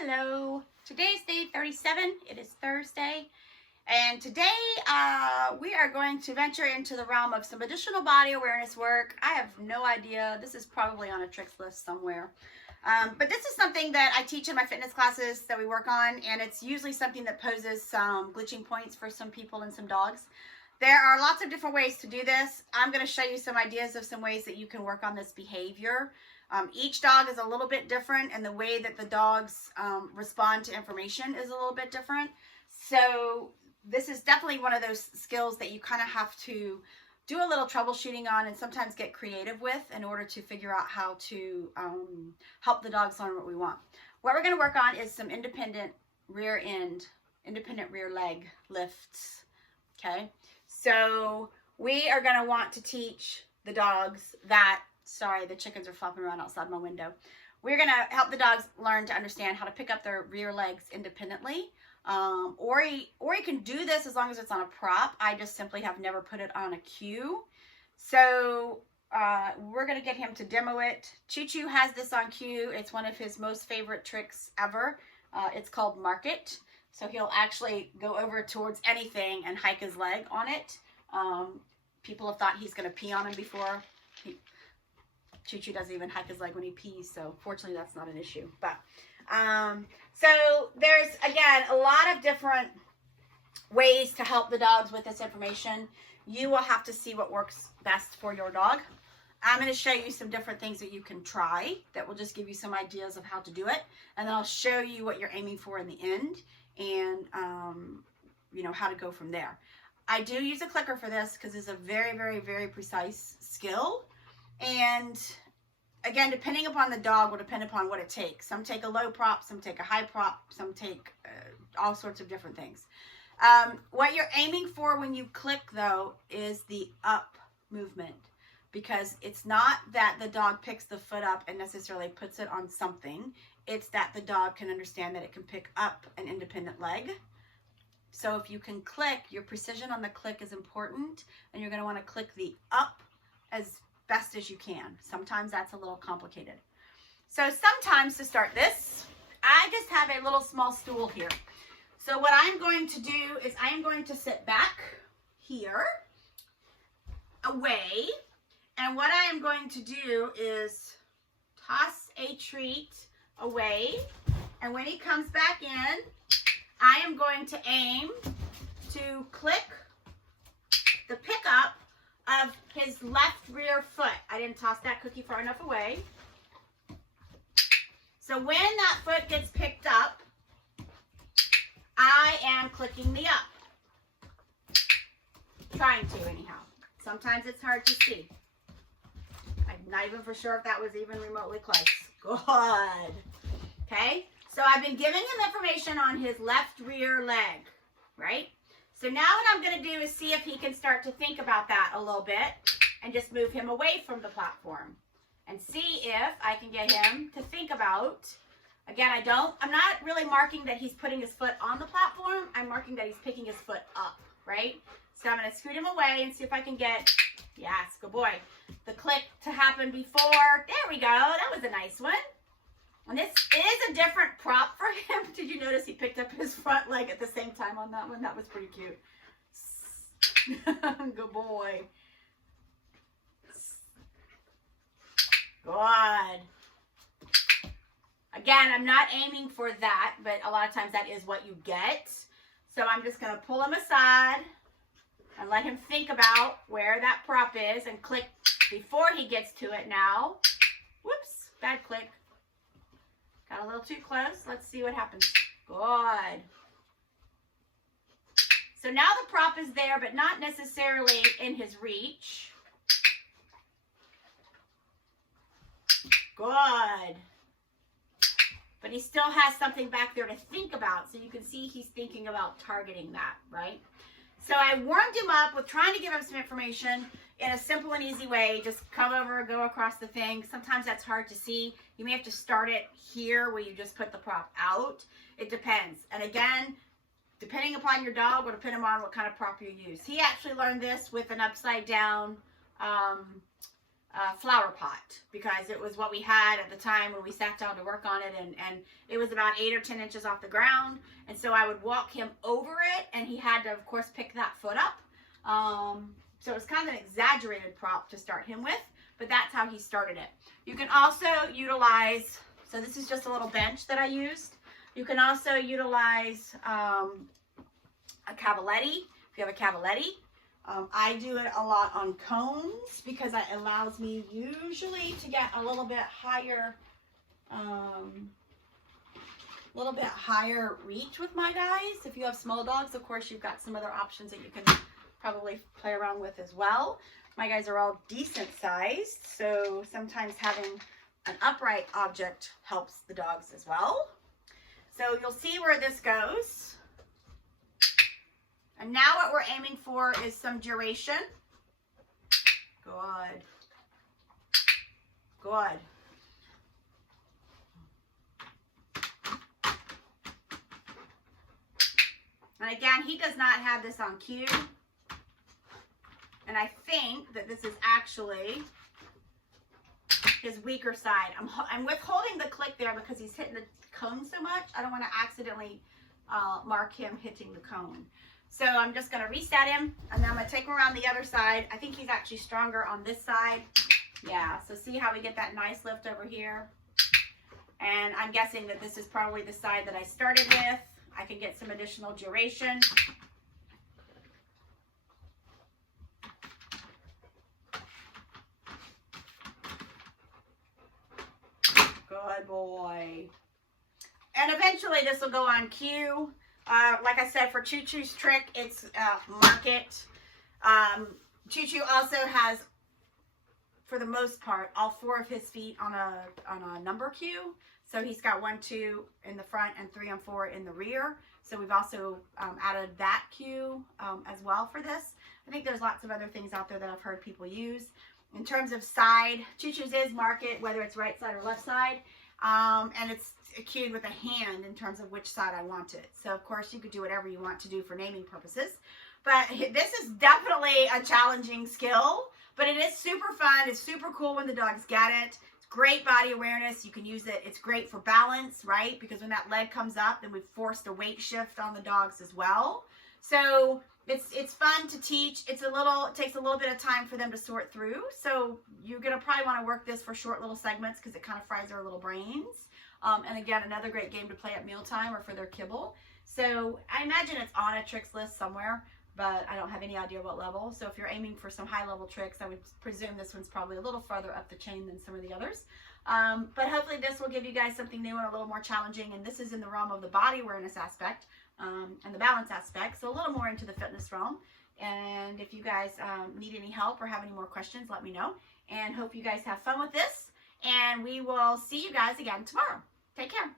Hello. Today's day 37. It is Thursday. And today we are going to venture into the realm of some additional body awareness work. I have no idea. This is probably on a tricks list somewhere. But this is something that I teach in my fitness classes that we work on. And it's usually something that poses some glitching points for some people and some dogs. There are lots of different ways to do this. I'm going to show you some ideas of some ways that you can work on this behavior. Each dog is a little bit different, and the way that the dogs respond to information is a little bit different. So this is definitely one of those skills that you kind of have to do a little troubleshooting on and sometimes get creative with in order to figure out how to help the dogs learn what we want. What we're going to work on is some independent rear leg lifts. Okay, so we are going to want to teach the dogs that, sorry, the chickens are flopping around outside my window. We're going to help the dogs learn to understand how to pick up their rear legs independently. Ori can do this as long as it's on a prop. I just simply have never put it on a cue. So we're going to get him to demo it. Choo Choo has this on cue. It's one of his most favorite tricks ever. It's called Mark It. So he'll actually go over towards anything and hike his leg on it. People have thought he's going to pee on him before. Choo Choo doesn't even hike his leg when he pees, so fortunately that's not an issue. But so there's, again, a lot of different ways to help the dogs with this information. You will have to see what works best for your dog. I'm going to show you some different things that you can try that will just give you some ideas of how to do it. And then I'll show you what you're aiming for in the end and, you know, how to go from there. I do use a clicker for this because it's a very, very, very precise skill. And again, depending upon the dog will depend upon what it takes. Some take a low prop, some take a high prop, some take all sorts of different things. What you're aiming for when you click, though, is the up movement, because it's not that the dog picks the foot up and necessarily puts it on something. It's that the dog can understand that it can pick up an independent leg. So if you can click, your precision on the click is important, and you're going to want to click the up as best as you can. Sometimes that's a little complicated. So sometimes to start this, I just have a little small stool here. So what I'm going to do is I am going to sit back here, away, and what I am going to do is toss a treat away, and when he comes back in, I am going to aim to click the pickup of his left rear foot. I didn't toss that cookie far enough away. So when that foot gets picked up, I am clicking the up. Trying to, anyhow. Sometimes it's hard to see. I'm not even for sure if that was even remotely close. Good. Okay, so I've been giving him information on his left rear leg, right? So now what I'm going to do is see if he can start to think about that a little bit and just move him away from the platform and see if I can get him to think about, again, I'm not really marking that he's putting his foot on the platform. I'm marking that he's picking his foot up, right? So I'm going to scoot him away and see if I can get, yes, good boy, the click to happen before. There we go. That was a nice one. And this is a different prop for him. Did you notice he picked up his front leg at the same time on that one? That was pretty cute. Good boy. Good. Again, I'm not aiming for that, but a lot of times that is what you get. So I'm just going to pull him aside and let him think about where that prop is and click before he gets to it now. Whoops, bad click. Got a little too close. Let's see what happens. Good. So now the prop is there, but not necessarily in his reach. Good. But he still has something back there to think about. So you can see he's thinking about targeting that, right? So I warmed him up with trying to give him some information in a simple and easy way. Just come over, go across the thing. Sometimes that's hard to see. You may have to start it here where you just put the prop out. It depends. And again, depending upon your dog will depend on what kind of prop you use. He actually learned this with an upside down flower pot, because it was what we had at the time when we sat down to work on it, and it was about 8 or 10 inches off the ground, and so I would walk him over it, and he had to, of course, pick that foot up. So it was kind of an exaggerated prop to start him with, but that's how he started it. You can also utilize, so this is just a little bench that I used. You can also utilize a cavaletti, if you have a cavaletti. I do it a lot on cones because it allows me usually to get a little bit higher reach with my guys. If you have small dogs, of course, you've got some other options that you can probably play around with as well. My guys are all decent sized, so sometimes having an upright object helps the dogs as well. So you'll see where this goes. And now what we're aiming for is some duration. Good. Good. And again, he does not have this on cue. And I think that this is actually his weaker side. I'm withholding the click there because he's hitting the cone so much. I don't want to accidentally mark him hitting the cone. So I'm just going to reset him, and then I'm going to take him around the other side. I think he's actually stronger on this side. Yeah, so see how we get that nice lift over here? And I'm guessing that this is probably the side that I started with. I can get some additional duration. Good boy. And eventually this will go on cue. Like I said, for Choo Choo's trick, it's market. Choo Choo also has, for the most part, all 4 of his feet on a number cue. So he's got 1, 2 in the front and 3 and 4 in the rear. So we've also added that cue as well for this. I think there's lots of other things out there that I've heard people use. In terms of side, Choo Choo's is market, whether it's right side or left side. And it's cued with a hand in terms of which side I want it. So of course you could do whatever you want to do for naming purposes. But this is definitely a challenging skill, but it is super fun. It's super cool when the dogs get it. It's great body awareness. You can use it. It's great for balance, right? Because when that leg comes up, then we've forced a weight shift on the dogs as well. So it's fun to teach. It takes a little bit of time for them to sort through. So you're going to probably want to work this for short little segments because it kind of fries their little brains. And again, another great game to play at mealtime or for their kibble. So I imagine it's on a tricks list somewhere, but I don't have any idea what level. So if you're aiming for some high level tricks, I would presume this one's probably a little farther up the chain than some of the others. But hopefully this will give you guys something new and a little more challenging. And this is in the realm of the body awareness aspect and the balance aspect. So a little more into the fitness realm. And if you guys need any help or have any more questions, let me know. And hope you guys have fun with this. And we will see you guys again tomorrow. Take care.